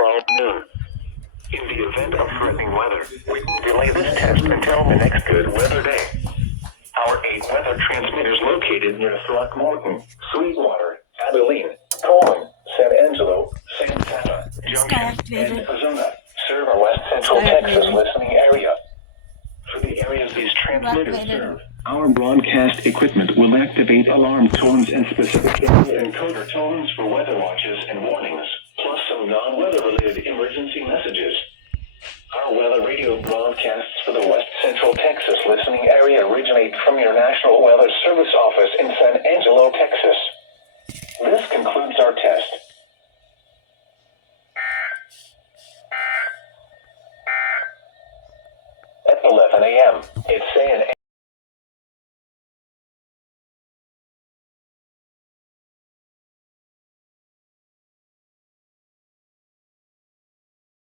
12 noon. In the event of threatening weather, we delay this test until the next good weather day. Our 8 weather transmitters located near Throckmorton, Sweetwater, Abilene, Coleman, San Angelo, Santana, Junction, and Arizona serve our west central Texas listening area. For the areas these transmitters serve, our broadcast equipment will activate alarm tones and specific encoder tones for weather watches and warnings, plus some non-weather related emergency messages. Our weather radio broadcasts for the west central Texas listening area originate from your National Weather Service office in San Angelo, Texas. This concludes our test. At 11 a.m., it's San